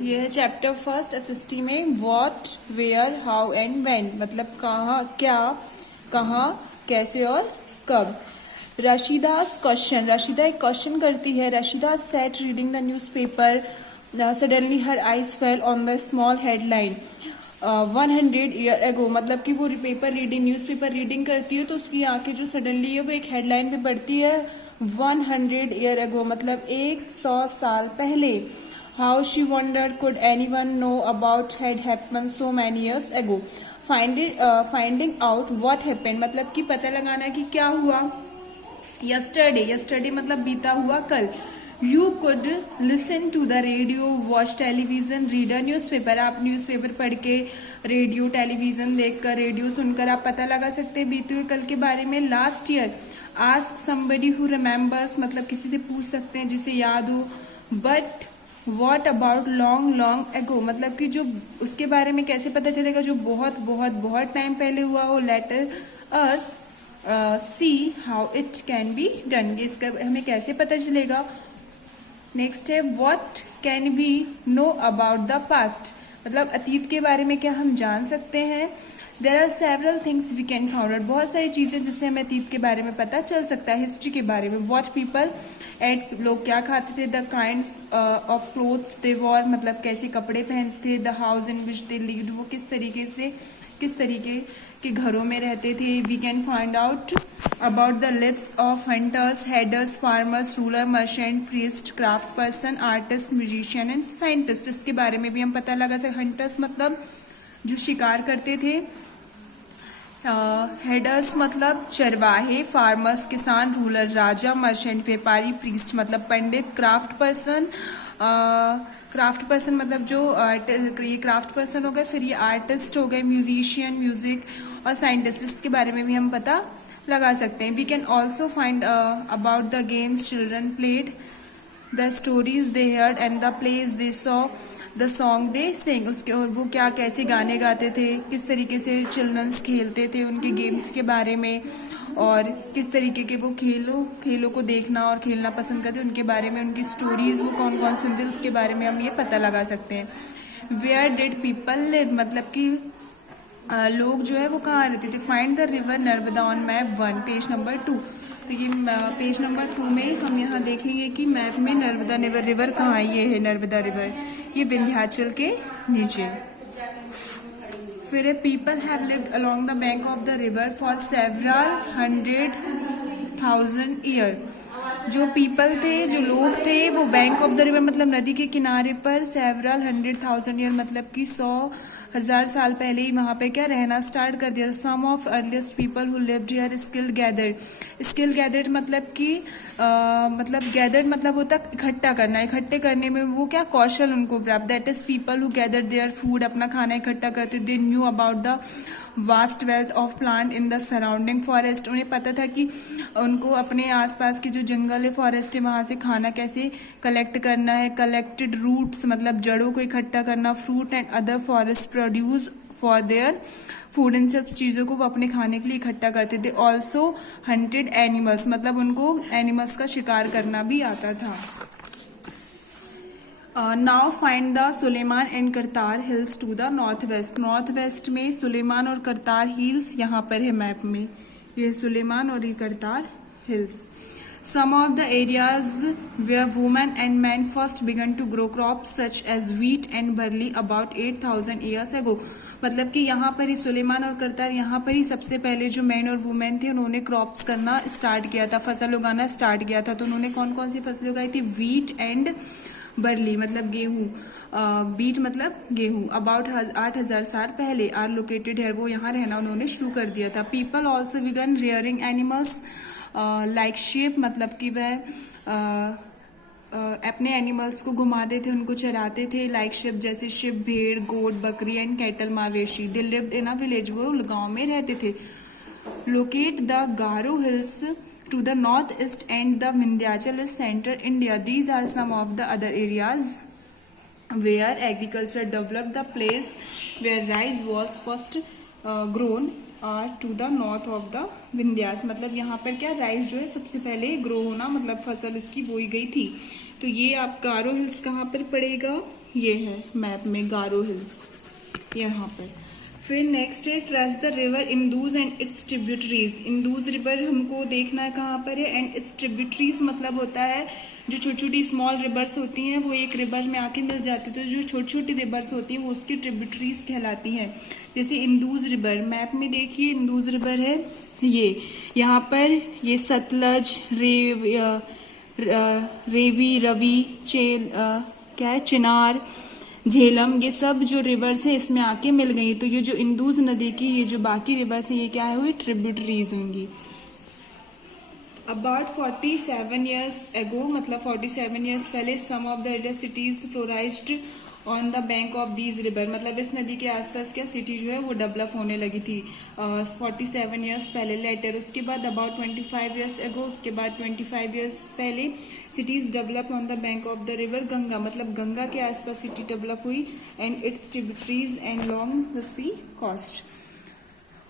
ये है chapter first SST में what, where, how and when, मतलब कहाँ, क्या, कहाँ, कैसे और कब। राशिदास क्वेश्चन, राशिदा एक क्वेश्चन करती है। Rashida sat reading the newspaper, suddenly her eyes fell on the small headline 100 year ago, मतलब कि वो पेपर रीडिंग, न्यूज़पेपर रीडिंग करती है तो उसकी आंखें जो सडनली है वो एक हेडलाइन पे पड़ती है 100 ईयर एगो, मतलब 100 साल पहले। How she wondered could anyone know about had happened so many years ago. Finding out what happened, मतलब कि पता लगाना कि क्या हुआ। yesterday मतलब बीता हुआ कल। You could listen to the radio, watch television, read a newspaper. आप न्यूज़पेपर पढ़ के, रेडियो टेलीविजन देखकर, रेडियो सुनकर आप पता लगा सकते हैं बीते हुए कल के बारे में। Last year ask somebody who remembers, मतलब किसी से पूछ सकते हैं जिसे याद हो। But what about long ago, मतलब कि जो उसके बारे में कैसे पता चलेगा जो बहुत बहुत बहुत टाइम पहले हुआ हो। Later us see how it can be done, ये इसका हमें कैसे पता चलेगा। नेक्स्ट है what can we know about the past, मतलब अतीत के बारे में क्या हम जान सकते हैं। There are several things we can found out, बहुत सारी चीजें जिससे हमें अतीत के बारे में पता चल सकता है। हिस्ट्री के बारे में व्हाट पीपल एट, लोग क्या खाते थे। The kinds of clothes they wore, मतलब कैसे कपड़े पहनते थे। The house in which they lived, वो किस तरीके के घरों में रहते थे। We can find out about the lives of hunters, herders, farmers, ruler, merchant, priest, craft person, artist, musician and scientist, इसके बारे में भी हम पता लगा सकते। हंटर्स मतलब जो शिकार करते थे। हेडर्स मतलब चरवाहे, फार्मर्स किसान, रूलर राजा, मर्चेंट व्यापारी, प्रीस्ट मतलब पंडित, क्राफ्ट पर्सन मतलब जो ये क्राफ्ट पर्सन हो गए। फिर ये आर्टिस्ट हो गए, म्यूजिशियन म्यूजिक, और साइंटिस्ट के बारे में भी हम पता लगा सकते हैं। We can also find about the games children played, the stories they heard and the place they saw, the song they sing, उसके और वो क्या कैसे गाने गाते थे, किस तरीके से चिल्ड्रंस खेलते थे, उनके गेम्स के बारे में, और किस तरीके के वो खेलों को देखना और खेलना पसंद करते, उनके बारे में, उनकी स्टोरीज वो कौन कौन सुनते उसके बारे में हम ये पता लगा सकते हैं। वेयर डिड पीपल लिव, मतलब कि लोग जो है वो कहाँ रहते थे। Find the river Narmada on map 1, page number 2। तो ये पेज नंबर 2 में हम यहाँ देखेंगे कि मैप में नर्मदा रिवर कहाँ है। ये है नर्मदा रिवर, ये विंध्याचल के नीचे। फिर people have lived along the bank of the river for several 100,000 year, जो पीपल थे, जो लोग थे वो बैंक ऑफ द रिवर मतलब नदी के किनारे पर सेवरल 100,000 ईयर मतलब कि 100,000 साल पहले ही वहां पे क्या रहना स्टार्ट कर दिया। Some of earliest people who lived here skilled gathered मतलब कि मतलब गैदर्ड मतलब होता इकट्ठा करना, इकट्ठे करने में वो क्या कौशल उनको प्राप्त। That is people who gathered their food, अपना खाना इकट्ठा करते। They knew about the vast wealth of plant in the surrounding forest, उन्हें पता था कि उनको अपने आसपास के जो जंगल है, फॉरेस्ट है, वहां से खाना कैसे कलेक्ट करना है। कलेक्टेड रूट्स मतलब जड़ों को इकट्ठा करना। Fruit and other forest produce for their food, इन सब चीजों को वो अपने खाने के लिए इकट्ठा करते थे। ऑल्सो हंटेड एनिमल्स मतलब उनको एनिमल्स का शिकार करना भी आता था। Now find the Sulaiman and Kirthar hills to the north west में सुलेमान और करतार हिल्स यहाँ पर है मैप में, ये सुलेमान और ये Kirthar hills. Some of the areas where women and man first began to grow crops such as wheat and barley about 8,000 years ago, मतलब कि यहाँ पर ही सुलेमान और करतार, यहाँ पर ही सबसे पहले जो मैन और वुमेन थे उन्होंने क्रॉप्स करना स्टार्ट किया था, फसल उगाना स्टार्ट किया था। तो उन्होंने कौन कौन सी फसलें उगाई थी। व्हीट एंड बर्ली मतलब गेहूं, बीट मतलब गेहूं। अबाउट 8,000 साल पहले आर लोकेटेड है, वो यहाँ रहना उन्होंने शुरू कर दिया था। People also began rearing animals like sheep, मतलब कि वह अपने एनिमल्स को घुमाते थे, उनको चराते थे। लाइक शिप जैसे शिप, भेड़, गोट, बकरी एंड कैटल मवेशी। They lived in a village, वो गांव में रहते थे। Locate the Garo hills to the northeast and the Vindhyachal is central India. These are some of the other areas where agriculture developed. The place where rice was first grown are to the north of the Vindhyas, मतलब यहाँ पर क्या rice जो है सबसे पहले grow होना मतलब फसल इसकी बोई गई थी। तो ये आप गारो हिल्स कहाँ पर पड़ेगा, ये है मैप में गारो हिल्स यहाँ पर। फिर नेक्स्ट है trace the river Indus and its tributaries. Indus river हमको देखना है कहाँ पर है, एंड इट्स ट्रिब्यूटरीज मतलब होता है जो छोटी छोटी स्मॉल रिवर्स होती हैं वो एक रिवर में आके मिल जाती है, तो जो छोटी छोटी रिवर्स होती हैं वो उसकी ट्रिब्यूटरीज कहलाती हैं। जैसे इंदूज रिवर मैप में देखिए, इंदूज रिवर है ये, यहाँ पर ये सतलज, रेवी, रवि, क्या है, चिनार, झेलम, ये सब जो रिवर्स है इसमें आके मिल गई। तो ये जो इंदूज नदी की ये जो बाकी रिवर्स है ये क्या है, हुई ट्रिब्यूटरीज होंगी। अबाउट 47 years ago, मतलब 47 years पहले, some of the area cities flourished on the bank of these river, मतलब इस नदी के आसपास क्या सिटी जो है वो डेवलप होने लगी थी 47 years पहले। लेटर उसके बाद अबाउट 25 years ago, उसके बाद 25 years पहले cities develop on the bank of the river Ganga, मतलब गंगा के आसपास सिटी डेवलप हुई, and its tributaries and long the sea coast.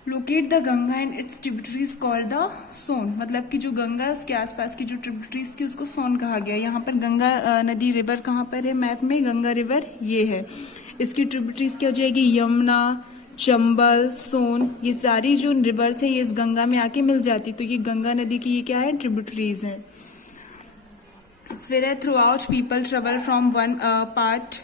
Locate the Ganga and its tributaries called the Son, मतलब कि जो गंगा है उसके आसपास की जो ट्रिब्यूटरीज थी उसको सोन कहा गया। यहाँ पर गंगा नदी रिवर कहाँ पर है मैप में, गंगा रिवर ये है, इसकी ट्रिब्यूटरीज क्या हो जाएगी, यमुना, चंबल, सोन, ये सारी जो रिवर्स है ये इस गंगा में आके मिल जाती, तो ये गंगा नदी की ये क्या है, ट्रिब्यूटरीज है। फिर है throughout people travel from one part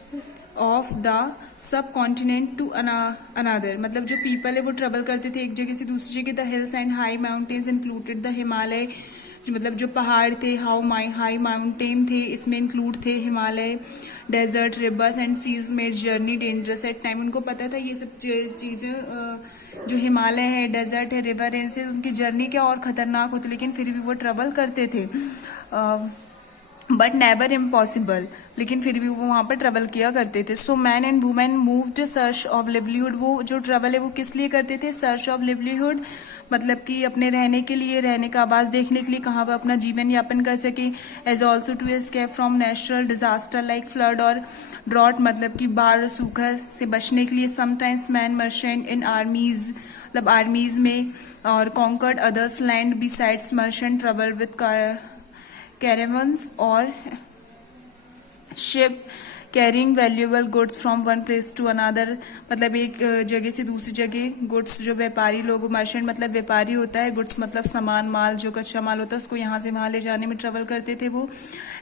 of the subcontinent to another, मतलब जो पीपल है वो ट्रेवल करते थे एक जगह से दूसरी जगह। The hills and high mountains included the Himalaya, मतलब जो पहाड़ थे हाई माउंटेन थे इसमें इंक्लूड थे Himalaya. Desert, rivers and seas made journey dangerous at time, उनको पता था ये सब चीजें जो हिमालय है, डेजर्ट है, रिवर है, इनसे उनकी जर्नी क्या और खतरनाक होती, लेकिन फिर भी वो ट्रेवल करते थे। बट नेवर इम्पॉसिबल, लेकिन फिर भी वो वहाँ पर ट्रेवल किया करते थे। So man and women moved search of livelihood, वो जो ट्रेवल है वो किस लिए करते थे, सर्च ऑफ लिवलीहुड, मतलब कि अपने रहने के लिए, रहने का आवास देखने के लिए, कहाँ वह अपना जीवन यापन कर सके। As also to escape from natural disaster like flood और ड्रॉट, मतलब कि बाढ़ सूखा से बचने के लिए। Sometimes man merchant in armies, मतलब आर्मीज में, और conquered others land besides merchant travel with caravans or ship carrying valuable goods from one place to another, मतलब एक जगह से दूसरी जगह गुड्स, जो व्यापारी लोग, मर्चेंट मतलब व्यापारी होता है, गुड्स मतलब सामान, माल, जो कच्चा माल होता है उसको यहाँ से वहाँ ले जाने में ट्रेवल करते थे वो।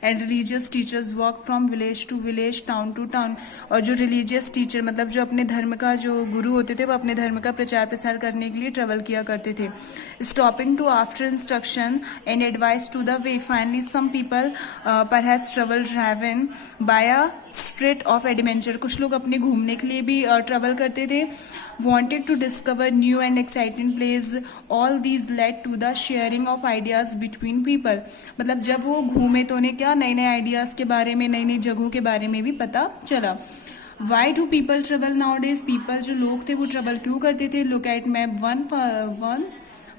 And religious teachers walk from village to village, town to town, और जो रिलीजियस टीचर मतलब जो अपने धर्म का जो गुरु होते थे वो अपने धर्म का प्रचार प्रसार करने के लिए ट्रेवल किया करते थे। Stopping to after instruction and advice to the way, finally some people perhaps travel driven by a straight of adventure, कुछ लोग अपने घूमने के लिए भी ट्रेवल करते थे। Wanted to discover new and exciting place, all these led to the sharing of ideas between people, मतलब जब वो घूमे तो उन्हें क्या नए नए आइडियाज के बारे में, नई नई जगहों के बारे में भी पता चला। Why do people travel nowadays, people जो लोग थे वो ट्रेवल क्यों करते थे। Look at map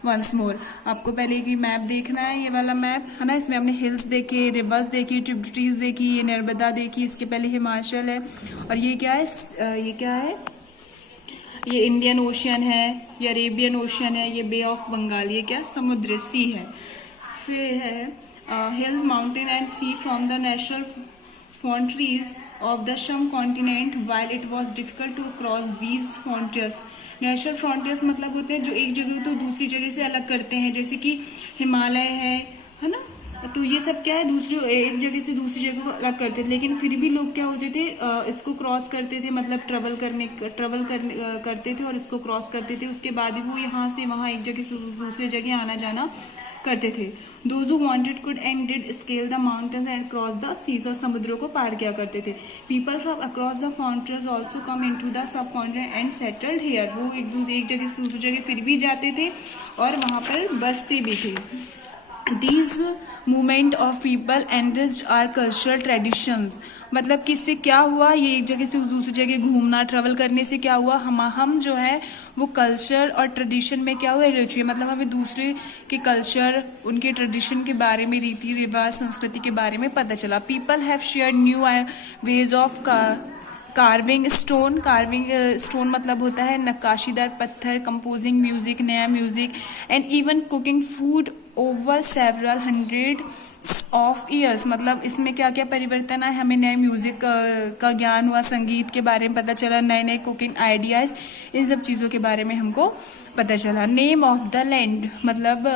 once more, आपको पहले एक मैप देखना है, ये वाला मैप है ना, इसमें हमने हिल्स देखे, रिवर्स देखी, ट्रिब्यूटरीज देखी, ये नर्मदा देखी, इसके पहले हिमाचल है, और ये क्या है, ये क्या है, ये इंडियन ओशियन है, ये अरेबियन ओशियन है, ये बे ऑफ बंगाल, ये क्या समुद्र सी है। फिर है hills mountain and sea from the natural frontiers of the some continent while it was difficult to cross these frontiers। Natural frontiers मतलब होते हैं जो एक जगह तो दूसरी जगह से अलग करते हैं, जैसे कि हिमालय है ना, तो ये सब क्या है दूसरी एक जगह से दूसरी जगह को अलग करते थे, लेकिन फिर भी लोग क्या होते थे इसको क्रॉस करते थे, मतलब ट्रेवल करते थे और इसको क्रॉस करते थे, उसके बाद भी वो यहाँ से वहाँ एक जगह से दूसरी जगह आना जाना करते थे। Those who wanted could and did scale the mountains and cross the seas, और समुद्रों को पार किया करते थे। People from across the frontiers also come into the subcontinent and settled here, वो एक जगह से दूसरी जगह फिर भी जाते थे और वहाँ पर बसते भी थे। These movement of people enriched our cultural traditions, मतलब किससे क्या हुआ, ये एक जगह से दूसरी जगह घूमना ट्रेवल करने से क्या हुआ, हम जो है वो कल्चर और ट्रेडिशन में क्या हुआ, रुचि, मतलब हमें दूसरे के कल्चर, उनके ट्रेडिशन के बारे में, रीति रिवाज, संस्कृति के बारे में पता चला। People have shared new ways of carving stone मतलब होता है नक्काशीदार पत्थर, कंपोजिंग म्यूजिक, नया music, and even cooking food over several 100 of years मतलब इसमें क्या क्या परिवर्तन आए, हमें नए म्यूजिक का ज्ञान हुआ, संगीत के बारे में पता चला, नए नए कुकिंग आइडियाज, इन सब चीज़ों के बारे में हमको पता चला। नेम ऑफ द लैंड मतलब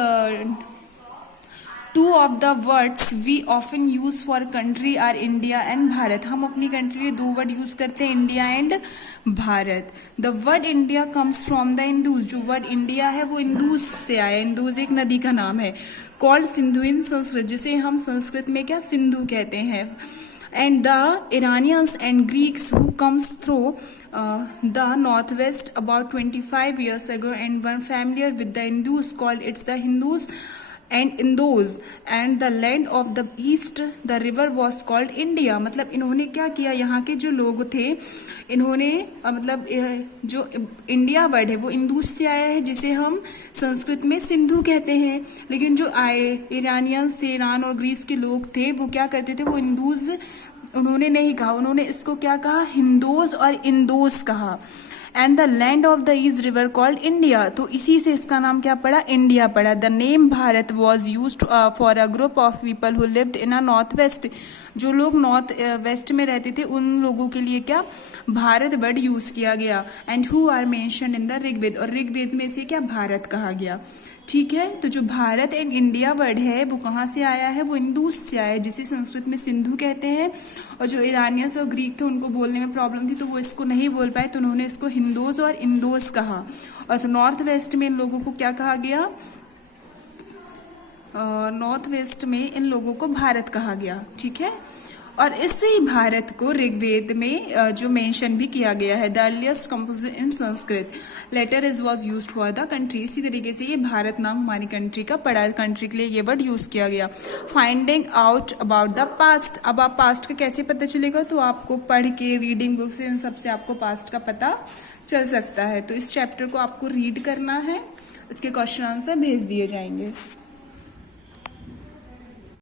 two of the words we often use for country are India and Bharat. हम अपनी कंट्री के दो वर्ड यूज करते हैं, India and Bharat. The word India comes from the Indus, जो वर्ड इंडिया है वो इंदूज से आया। इंदूज एक नदी का नाम है। कॉल्ड सिंधु इन संस्कृत, जिसे हम संस्कृत में क्या सिंधु कहते हैं। And the Iranians and Greeks who comes through the northwest about 25 years ago and were familiar with the Hindus called it's the Hindus and Indus and the land of the east the river was called India। मतलब इन्होंने क्या किया, यहाँ के जो लोग थे इन्होंने मतलब जो इंडिया वर्ड है वो इंदूस से आया है, जिसे हम संस्कृत में सिंधु कहते हैं। लेकिन जो आए ईरानियंस थे, ईरान और ग्रीस के लोग थे, वो क्या करते थे, वो इंदूस उन्होंने नहीं कहा, उन्होंने इसको क्या कहा, हिंदोज और इंदोस कहा। And the land of the east river called India, तो इसी से इसका नाम क्या पड़ा, इंडिया पड़ा। The name Bharat was used for a group of people who lived in a north west, जो लोग नॉर्थ वेस्ट में रहते थे उन लोगों के लिए क्या भारत वर्ड यूज किया गया। And who are mentioned in the Rigveda, और ऋग्वेद में से क्या भारत कहा गया। ठीक है, तो जो भारत एंड इंडिया वर्ड है वो कहाँ से आया है, वो इंदूस से आया है, जिसे संस्कृत में सिंधु कहते हैं। और जो ईरानियंस और ग्रीक थे उनको बोलने में प्रॉब्लम थी, तो वो इसको नहीं बोल पाए, तो उन्होंने इसको हिंदोज और इंदोस कहा। और तो नॉर्थ वेस्ट में इन लोगों को क्या कहा गया, नॉर्थ वेस्ट में इन लोगों को भारत कहा गया। ठीक है, और इससे ही भारत को ऋग्वेद में जो मेंशन भी किया गया है, the earliest composition in Sanskrit later is was used for the country. इसी तरीके से ये भारत नाम हमारी कंट्री का पड़ा, कंट्री के लिए ये वर्ड यूज किया गया। Finding out about the past, अब आप पास्ट का कैसे पता चलेगा, तो आपको पढ़ के रीडिंग बुक्स इन सबसे आपको पास्ट का पता चल सकता है। तो इस चैप्टर को आपको रीड करना है, इसके क्वेश्चन आंसर भेज दिए जाएंगे।